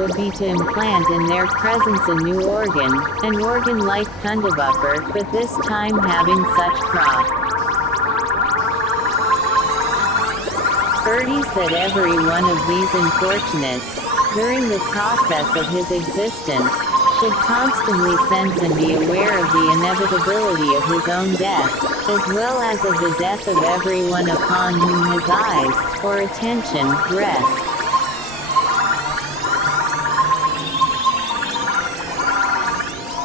would be to implant in their presence a new organ, an organ like Kundabuffer, but this time having such prop. Bertie said every one of these unfortunates, during the process of his existence, should constantly sense and be aware of the inevitability of his own death, as well as of the death of everyone upon whom his eyes, or attention, rest.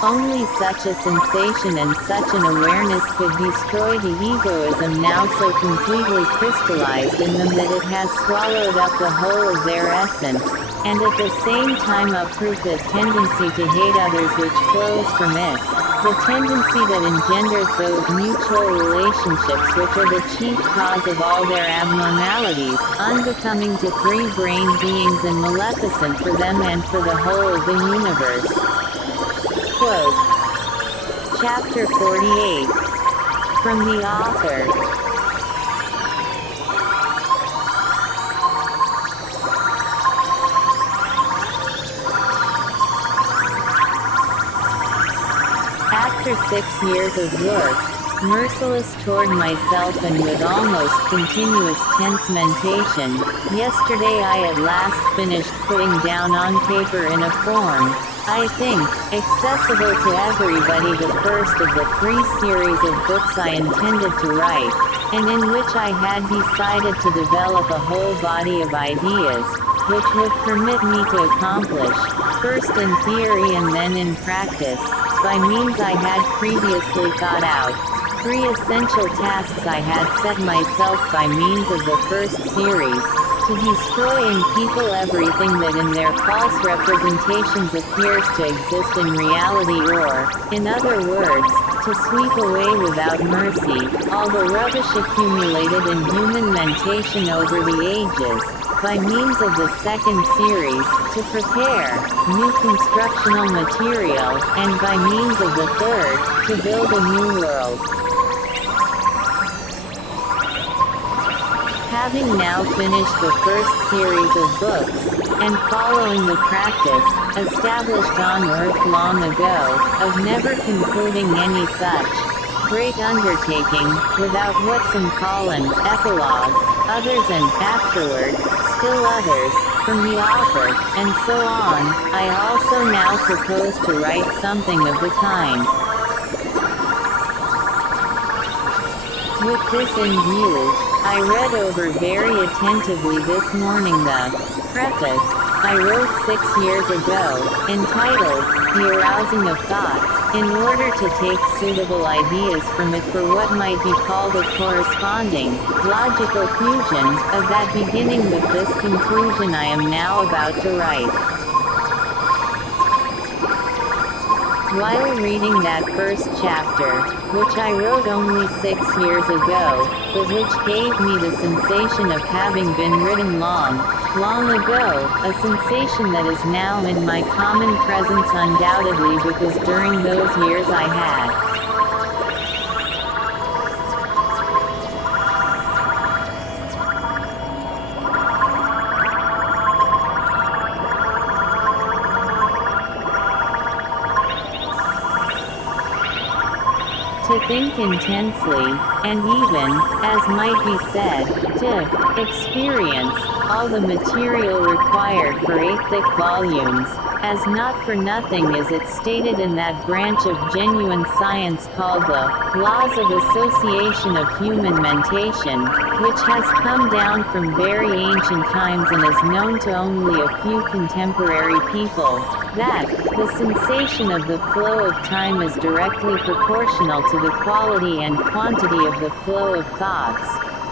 Only such a sensation and such an awareness could destroy the egoism now so completely crystallized in them that it has swallowed up the whole of their essence, and at the same time uproot the tendency to hate others which flows from it, the tendency that engenders those mutual relationships which are the chief cause of all their abnormalities, unbecoming to three-brained beings and maleficent for them and for the whole of the universe. Quote. Chapter 48. From the author. After 6 years of work, merciless toward myself and with almost continuous tense mentation, yesterday I at last finished putting down on paper in a form, I think, accessible to everybody, the first of the 3 series of books I intended to write, and in which I had decided to develop a whole body of ideas, which would permit me to accomplish, first in theory and then in practice, by means I had previously thought out, 3 essential tasks I had set myself by means of the first series, to destroy in people everything that in their false representations appears to exist in reality, or, in other words, to sweep away without mercy, all the rubbish accumulated in human mentation over the ages, by means of the second series, to prepare new constructional material, and by means of the third, to build a new world. Having now finished the first series of books, and following the practice, established on earth long ago, of never concluding any such great undertaking, without what some call an epilogue, others and afterward, still others, from the author, and so on, I also now propose to write something of the kind. With this in view, I read over very attentively this morning the preface I wrote 6 years ago, entitled The Arousing of Thought, in order to take suitable ideas from it for what might be called a corresponding, logical fusion, of that beginning with this conclusion I am now about to write. While reading that first chapter, which I wrote only 6 years ago, but which gave me the sensation of having been written long ago, a sensation that is now in my common presence undoubtedly because during those years I had to think intensely, and even, as might be said, to experience all the material required for 8 thick volumes, as not for nothing is it stated in that branch of genuine science called the laws of association of human mentation, which has come down from very ancient times and is known to only a few contemporary people, that the sensation of the flow of time is directly proportional to the quality and quantity of the flow of thoughts.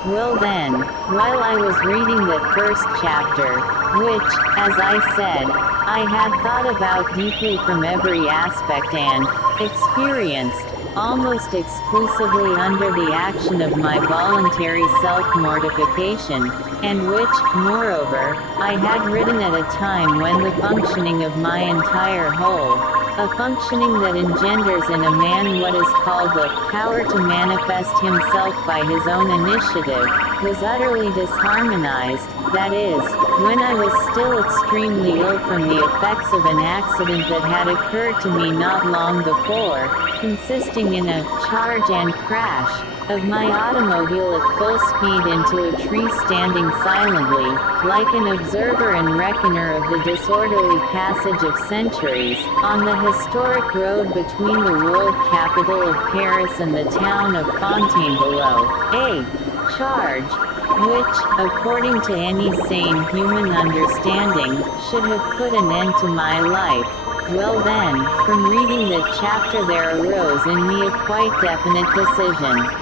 Well then, while I was reading that first chapter, which, as I said, I had thought about deeply from every aspect and experienced, almost exclusively under the action of my voluntary self-mortification, and which, moreover, I had written at a time when the functioning of my entire whole, a functioning that engenders in a man what is called the power to manifest himself by his own initiative, was utterly disharmonized, that is, when I was still extremely ill from the effects of an accident that had occurred to me not long before, consisting in a charge and crash of my automobile at full speed into a tree, standing silently, like an observer and reckoner of the disorderly passage of centuries, on the historic road between the world capital of Paris and the town of Fontainebleau. A charge which, according to any sane human understanding, should have put an end to my life. Well then, from reading that chapter there arose in me a quite definite decision.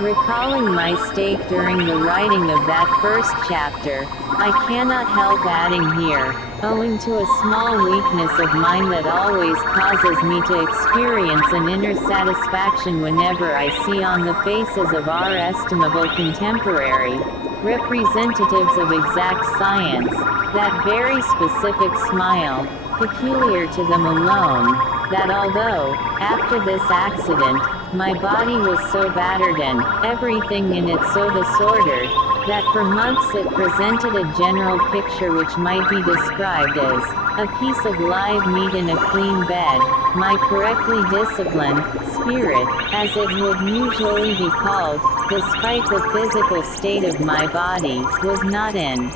Recalling my state during the writing of that first chapter, I cannot help adding here, owing to a small weakness of mine that always causes me to experience an inner satisfaction whenever I see on the faces of our estimable contemporary representatives of exact science, that very specific smile, peculiar to them alone, that although, after this accident, my body was so battered and everything in it so disordered, that for months it presented a general picture which might be described as a piece of live meat in a clean bed, my correctly disciplined spirit, as it would usually be called, despite the physical state of my body, was not in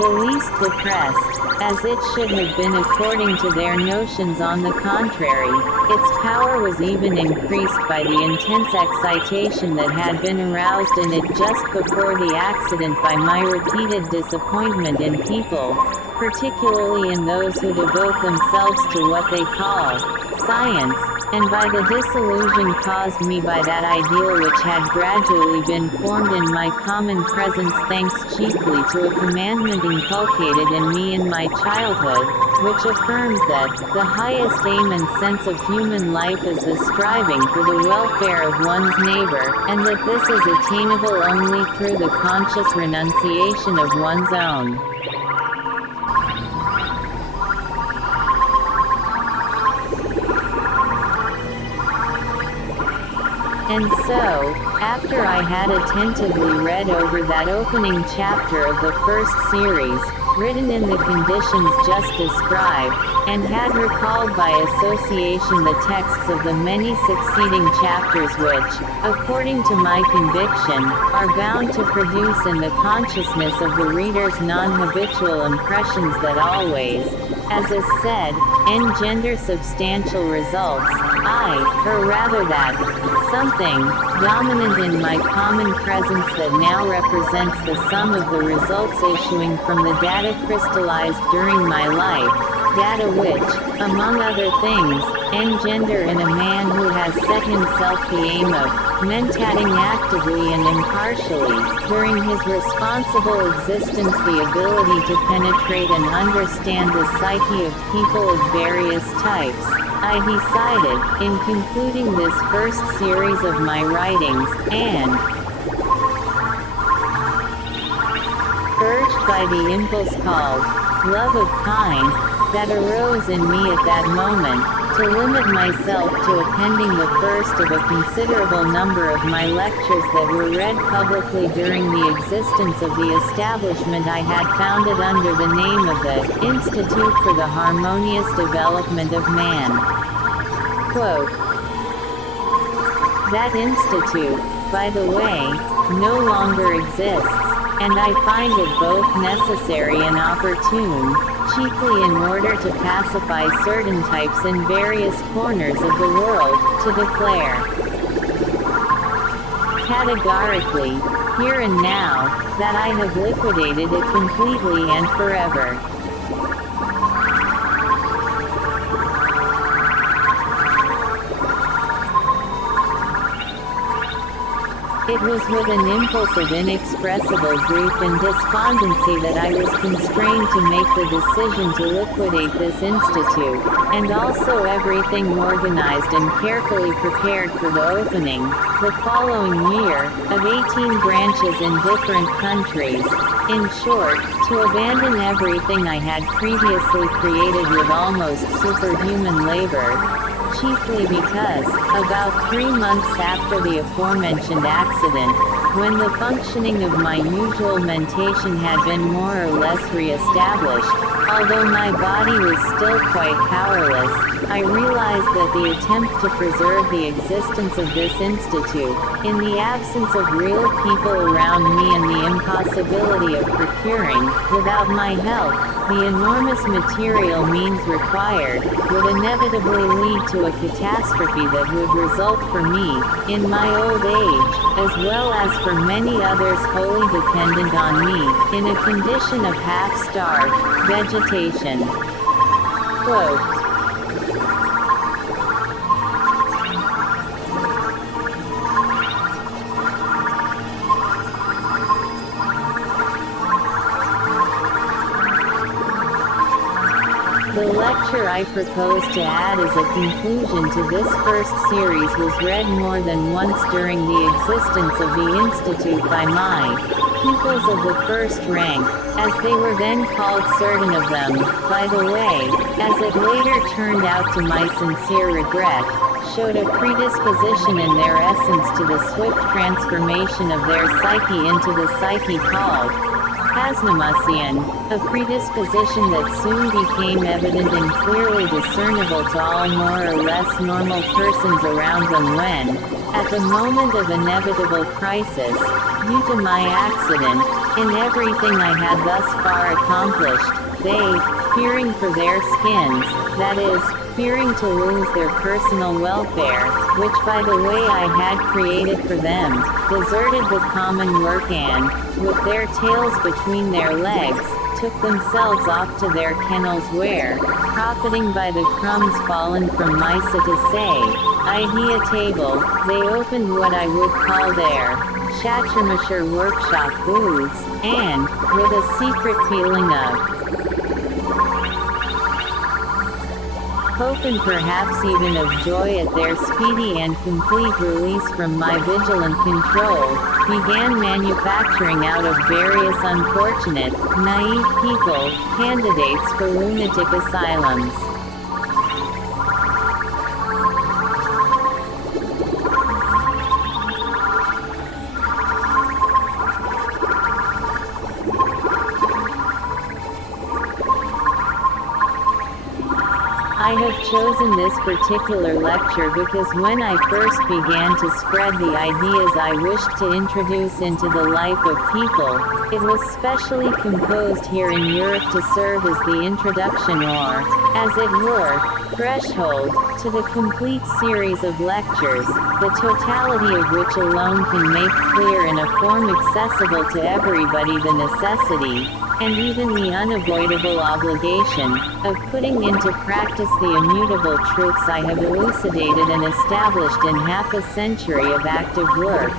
the least depressed, as it should have been according to their notions. On the contrary, its power was even increased by the intense excitation that had been aroused in it just before the accident by my repeated disappointment in people, particularly in those who devote themselves to what they call science, and by the disillusion caused me by that ideal which had gradually been formed in my common presence, thanks chiefly to a commandment inculcated in me in my childhood, which affirms that the highest aim and sense of human life is the striving for the welfare of one's neighbor, and that this is attainable only through the conscious renunciation of one's own. And so, after I had attentively read over that opening chapter of the first series, written in the conditions just described, and had recalled by association the texts of the many succeeding chapters which, according to my conviction, are bound to produce in the consciousness of the reader's non-habitual impressions that always, as is said, engender substantial results, or rather that something dominant in my common presence that now represents the sum of the results issuing from the data crystallized during my life, data which, among other things, engender in a man who has set himself the aim of mentating actively and impartially, during his responsible existence, the ability to penetrate and understand the psyche of people of various types. I decided, in concluding this first series of my writings, and urged by the impulse called love of kind that arose in me at that moment, to limit myself to appending the first of a considerable number of my lectures that were read publicly during the existence of the establishment I had founded under the name of the Institute for the Harmonious Development of Man. Quote, that institute, by the way, no longer exists, and I find it both necessary and opportune, chiefly in order to pacify certain types in various corners of the world, to declare categorically, here and now, that I have liquidated it completely and forever. It was with an impulse of inexpressible grief and despondency that I was constrained to make the decision to liquidate this institute, and also everything organized and carefully prepared for the opening, the following year, of 18 branches in different countries. In short, to abandon everything I had previously created with almost superhuman labor, chiefly because, about 3 months after the aforementioned accident, when the functioning of my usual mentation had been more or less re-established, although my body was still quite powerless, I realized that the attempt to preserve the existence of this institute, in the absence of real people around me and the impossibility of procuring, without my help, the enormous material means required, would inevitably lead to a catastrophe that would result for me, in my old age, as well as for many others wholly dependent on me, in a condition of half-starved vegetation. Quote, the lecture I propose to add as a conclusion to this first series was read more than once during the existence of the Institute by my pupils of the first rank, as they were then called. Certain of them, by the way, as it later turned out to my sincere regret, showed a predisposition in their essence to the swift transformation of their psyche into the psyche called Hasnamusian, a predisposition that soon became evident and clearly discernible to all more or less normal persons around them when, at the moment of inevitable crisis, due to my accident, in everything I had thus far accomplished, they, fearing for their skins, that is, fearing to lose their personal welfare, which by the way I had created for them, deserted the common work and, with their tails between their legs, took themselves off to their kennels where, profiting by the crumbs fallen from my idea table, they opened what I would call their Schatzermacher workshop booths, and, with a secret feeling of hope and perhaps even of joy at their speedy and complete release from my vigilant control, began manufacturing out of various unfortunate, naive people, candidates for lunatic asylums. I have chosen this particular lecture because when I first began to spread the ideas I wished to introduce into the life of people, it was specially composed here in Europe to serve as the introduction or, as it were, threshold, to the complete series of lectures, the totality of which alone can make clear in a form accessible to everybody the necessity, and even the unavoidable obligation, of putting into practice the immutable truths I have elucidated and established in half a century of active work,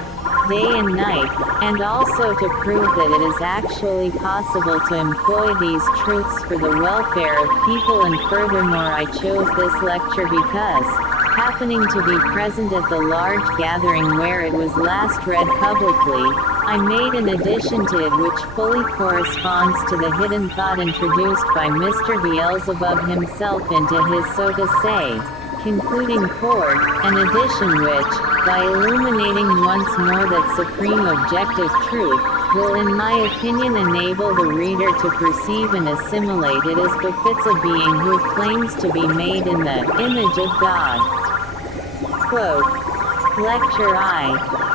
day and night, and also to prove that it is actually possible to employ these truths for the welfare of people. And furthermore, I chose this lecture because, happening to be present at the large gathering where it was last read publicly, I made an addition to it which fully corresponds to the hidden thought introduced by Mr. Beelzebub himself into his so to say, concluding Korg, an addition which, by illuminating once more that supreme objective truth, will in my opinion enable the reader to perceive and assimilate it as befits a being who claims to be made in the image of God. Quote, Lecture I.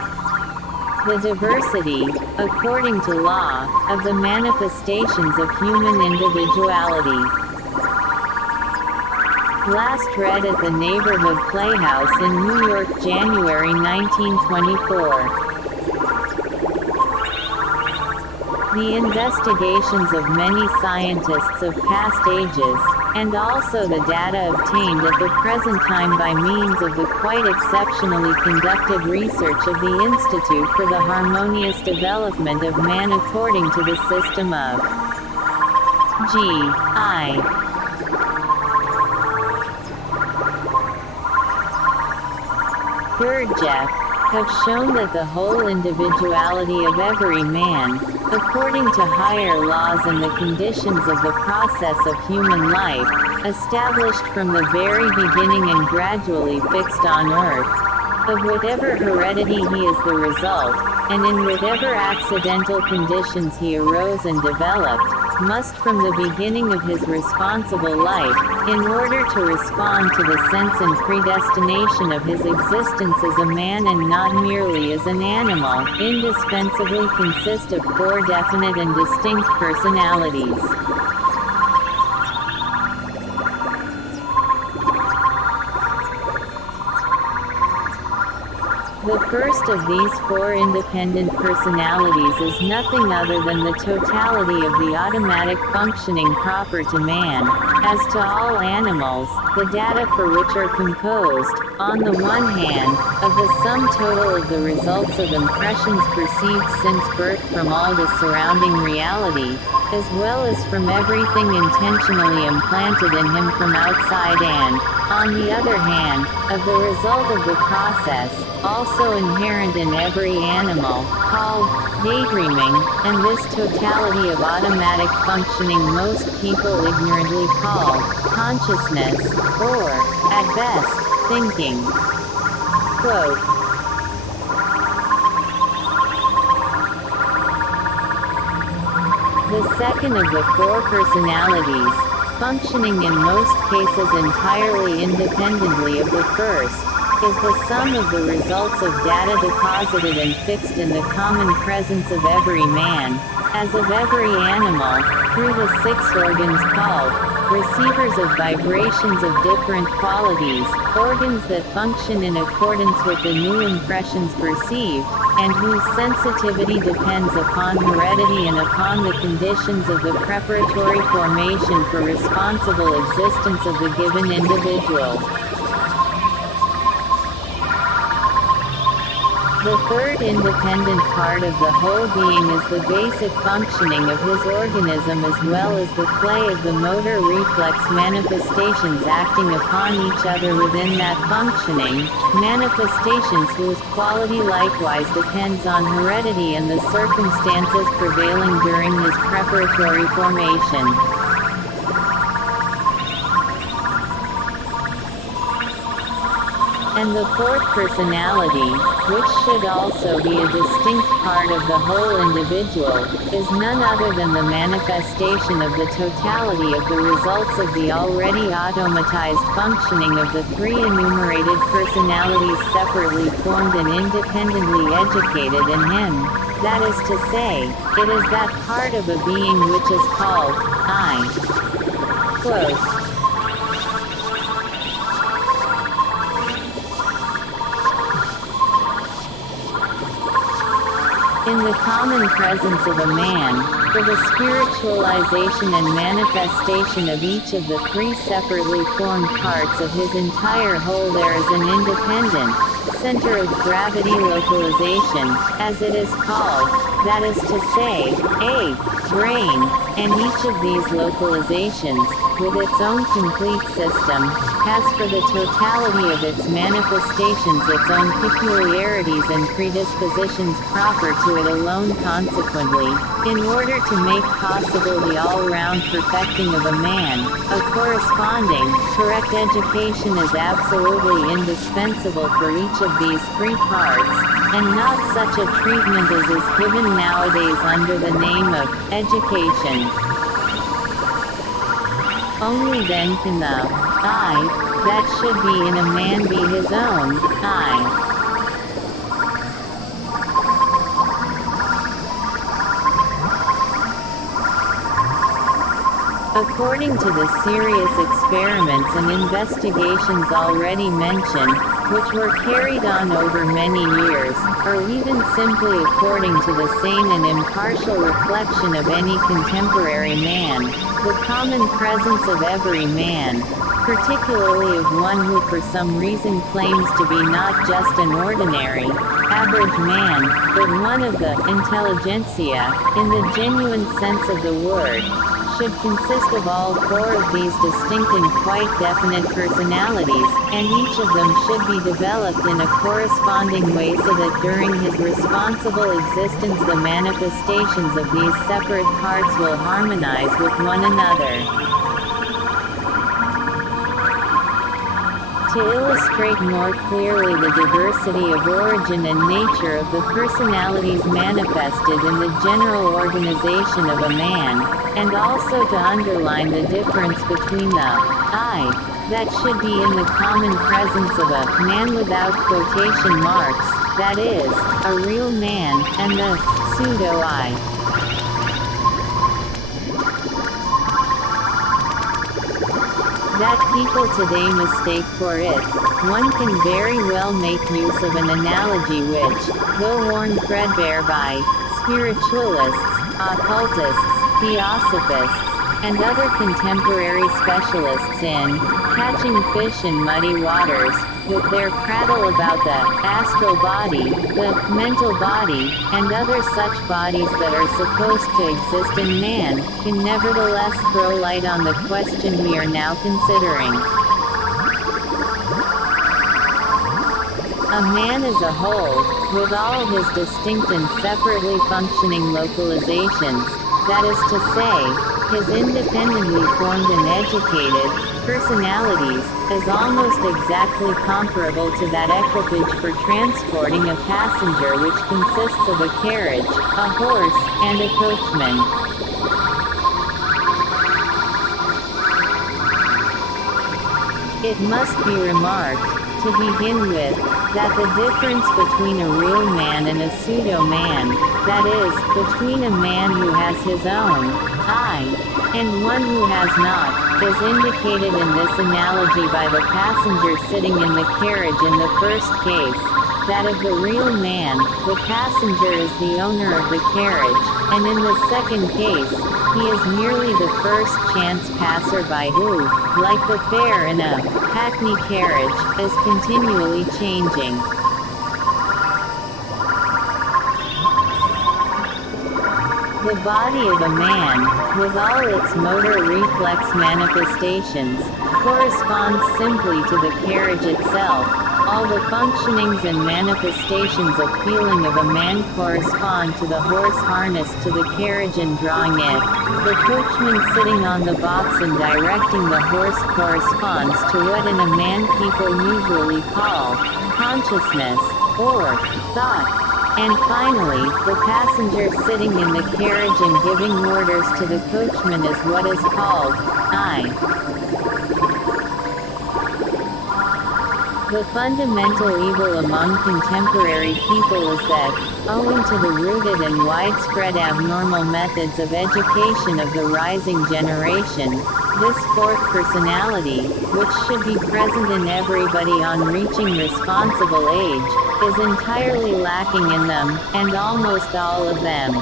The diversity, according to law, of the manifestations of human individuality. Last read at the Neighborhood Playhouse in New York, January 1924. The investigations of many scientists of past ages, and also the data obtained at the present time by means of the quite exceptionally conducted research of the Institute for the Harmonious Development of Man according to the system of G.I. Gurdjieff, have shown that the whole individuality of every man, according to higher laws and the conditions of the process of human life, established from the very beginning and gradually fixed on earth, of whatever heredity he is the result, and in whatever accidental conditions he arose and developed, must from the beginning of his responsible life, in order to respond to the sense and predestination of his existence as a man and not merely as an animal, indispensably consist of 4 definite and distinct personalities. The first of these 4 independent personalities is nothing other than the totality of the automatic functioning proper to man, as to all animals, the data for which are composed, on the one hand, of the sum total of the results of impressions perceived since birth from all the surrounding reality, as well as from everything intentionally implanted in him from outside and, on the other hand, of the result of the process, also inherent in every animal, called daydreaming, and this totality of automatic functioning most people ignorantly call consciousness, or, at best, thinking. Quote, the second of the 4 personalities, functioning in most cases entirely independently of the first, is the sum of the results of data deposited and fixed in the common presence of every man, as of every animal, through the 6 organs called receivers of vibrations of different qualities, organs that function in accordance with the new impressions perceived, and whose sensitivity depends upon heredity and upon the conditions of the preparatory formation for responsible existence of the given individual. The third independent part of the whole being is the basic functioning of his organism as well as the play of the motor reflex manifestations acting upon each other within that functioning, manifestations whose quality likewise depends on heredity and the circumstances prevailing during his preparatory formation. And the 4th personality, which should also be a distinct part of the whole individual, is none other than the manifestation of the totality of the results of the already automatized functioning of the 3 enumerated personalities separately formed and independently educated in him. That is to say, it is that part of a being which is called I. Quote, in the common presence of a man, for the spiritualization and manifestation of each of the 3 separately formed parts of his entire whole there is an independent center of gravity localization, as it is called, that is to say, a brain, and each of these localizations, with its own complete system, has for the totality of its manifestations its own peculiarities and predispositions proper to it alone. Consequently, in order to make possible the all-round perfecting of a man, a corresponding, correct education is absolutely indispensable for each of these 3 parts, and not such a treatment as is given nowadays under the name of education. Only then can the I that should be in a man be his own I. According to the serious experiments and investigations already mentioned, which were carried on over many years, or even simply according to the sane and impartial reflection of any contemporary man, the common presence of every man, particularly of one who for some reason claims to be not just an ordinary, average man, but one of the intelligentsia, in the genuine sense of the word, should consist of all four of these distinct and quite definite personalities, and each of them should be developed in a corresponding way so that during his responsible existence the manifestations of these separate parts will harmonize with one another. To illustrate more clearly the diversity of origin and nature of the personalities manifested in the general organization of a man, and also to underline the difference between the I that should be in the common presence of a man without quotation marks, that is, a real man, and the pseudo-I. That people today mistake for it, one can very well make use of an analogy which, though worn threadbare by spiritualists, occultists, theosophists, and other contemporary specialists in catching fish in muddy waters, with their prattle about the astral body, the mental body, and other such bodies that are supposed to exist in man, can nevertheless throw light on the question we are now considering. A man as a whole, with all his distinct and separately functioning localizations, that is to say, his independently formed and educated personalities, is almost exactly comparable to that equipage for transporting a passenger which consists of a carriage, a horse, and a coachman. It must be remarked, to begin with, that the difference between a real man and a pseudo-man, that is, between a man who has his own I, and one who has not, is indicated in this analogy by the passenger sitting in the carriage in the first case. That of the real man, the passenger is the owner of the carriage, and in the second case, he is merely the first chance passerby who, like the fare in a hackney carriage, is continually changing. The body of a man, with all its motor reflex manifestations, corresponds simply to the carriage itself. All the functionings and manifestations of feeling of a man correspond to the horse harnessed to the carriage and drawing it. The coachman sitting on the box and directing the horse corresponds to what in a man people usually call consciousness, or thought. And finally, the passenger sitting in the carriage and giving orders to the coachman is what is called I. The fundamental evil among contemporary people is that, owing to the rooted and widespread abnormal methods of education of the rising generation, this fourth personality, which should be present in everybody on reaching responsible age, is entirely lacking in them, and almost all of them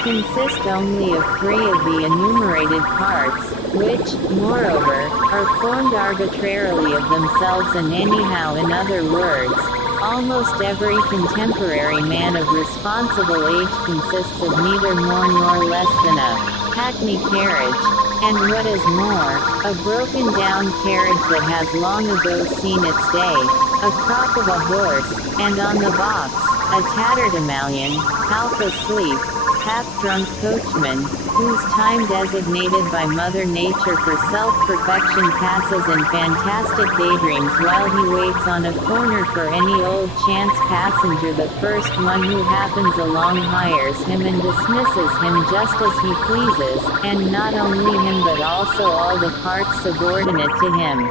consist only of 3 of the enumerated parts, which, moreover, are formed arbitrarily of themselves and anyhow. In other words, almost every contemporary man of responsible age consists of neither more nor less than a hackney carriage, and what is more, a broken down carriage that has long ago seen its day, a crock of a horse, and on the box, a tatterdemalion, half asleep, half-drunk coachman, whose time designated by Mother Nature for self-perfection passes in fantastic daydreams while he waits on a corner for any old chance passenger. The first one who happens along hires him and dismisses him just as he pleases, and not only him but also all the parts subordinate to him.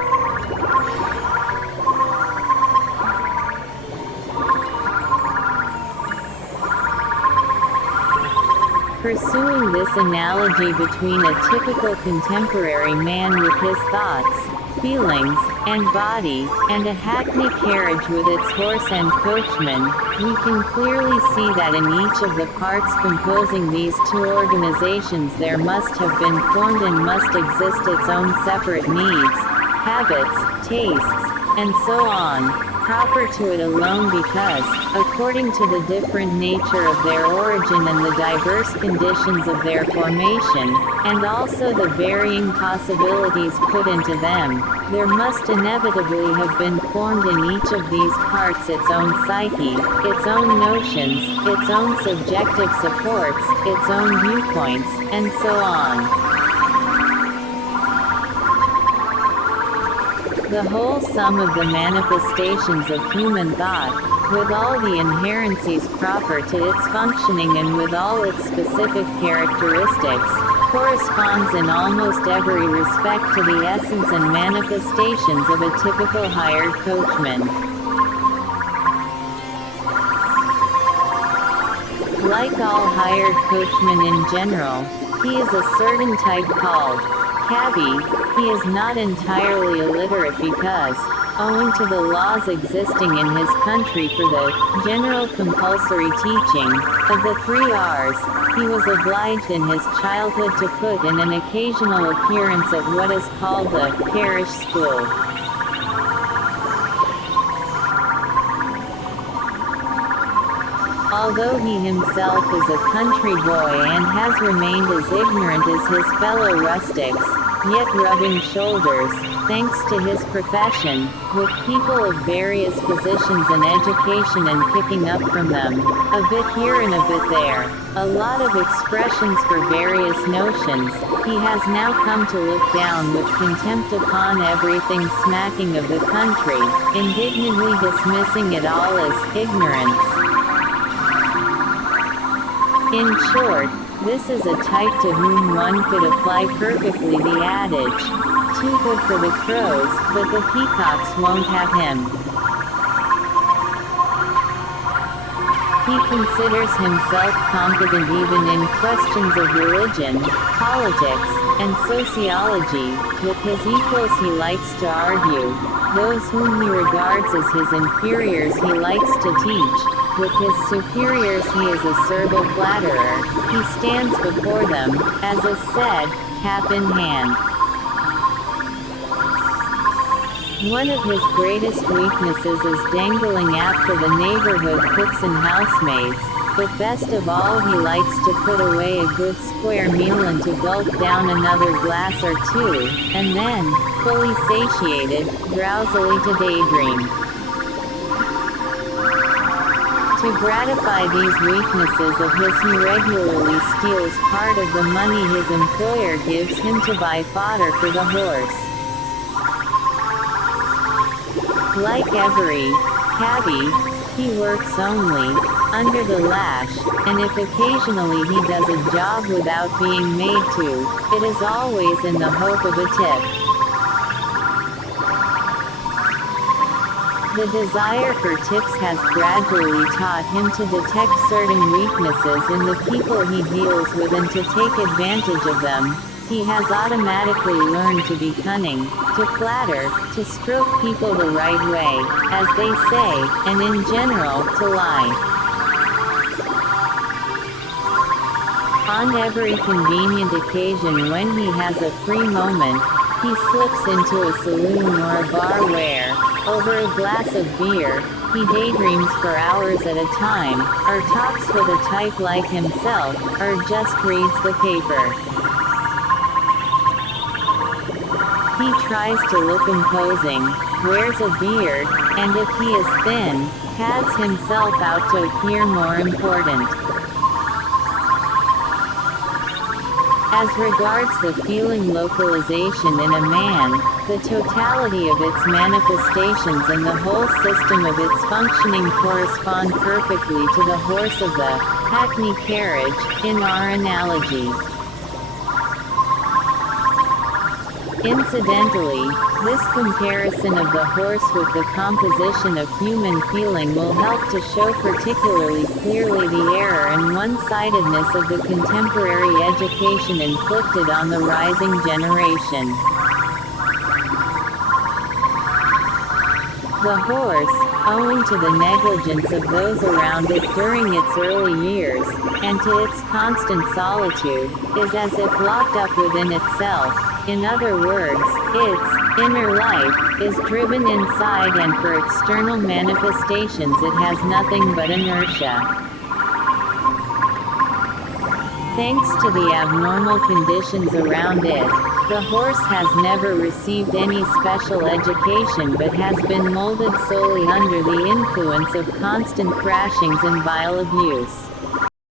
Pursuing this analogy between a typical contemporary man with his thoughts, feelings, and body, and a hackney carriage with its horse and coachman, we can clearly see that in each of the parts composing these two organizations there must have been formed and must exist its own separate needs, habits, tastes, and so on, proper to it alone because, according to the different nature of their origin and the diverse conditions of their formation, and also the varying possibilities put into them, there must inevitably have been formed in each of these parts its own psyche, its own notions, its own subjective supports, its own viewpoints, and so on. The whole sum of the manifestations of human thought, with all the inherencies proper to its functioning and with all its specific characteristics, corresponds in almost every respect to the essence and manifestations of a typical hired coachman. Like all hired coachmen in general, he is a certain type called cabby. He is not entirely illiterate because, owing to the laws existing in his country for the general compulsory teaching of the 3 R's, he was obliged in his childhood to put in an occasional appearance at what is called the parish school. Although he himself is a country boy and has remained as ignorant as his fellow rustics, yet rubbing shoulders, thanks to his profession, with people of various positions and education and picking up from them, a bit here and a bit there, a lot of expressions for various notions, he has now come to look down with contempt upon everything smacking of the country, indignantly dismissing it all as ignorance. In short, this is a type to whom one could apply perfectly the adage, too good for the crows, but the peacocks won't have him. He considers himself competent even in questions of religion, politics, and sociology. With his equals he likes to argue. Those whom he regards as his inferiors he likes to teach. With his superiors he is a servile flatterer. He stands before them, as is said, cap in hand. One of his greatest weaknesses is dangling after the neighborhood cooks and housemaids, but best of all he likes to put away a good square meal and to gulp down another glass or two, and then, fully satiated, drowsily to daydream. To gratify these weaknesses of his he regularly steals part of the money his employer gives him to buy fodder for the horse. Like every cabby, he works only under the lash, and if occasionally he does a job without being made to, it is always in the hope of a tip. The desire for tips has gradually taught him to detect certain weaknesses in the people he deals with and to take advantage of them. He has automatically learned to be cunning, to flatter, to stroke people the right way, as they say, and in general, to lie. On every convenient occasion when he has a free moment, he slips into a saloon or a bar where, over a glass of beer, he daydreams for hours at a time, or talks with a type like himself, or just reads the paper. He tries to look imposing, wears a beard, and if he is thin, pads himself out to appear more important. As regards the feeling localization in a man, the totality of its manifestations and the whole system of its functioning correspond perfectly to the horse of the hackney carriage, in our analogy. Incidentally, this comparison of the horse with the composition of human feeling will help to show particularly clearly the error and one-sidedness of the contemporary education inflicted on the rising generation. The horse, owing to the negligence of those around it during its early years, and to its constant solitude, is as if locked up within itself. In other words, its inner life is driven inside, and for external manifestations it has nothing but inertia. Thanks to the abnormal conditions around it, the horse has never received any special education but has been molded solely under the influence of constant thrashings and vile abuse.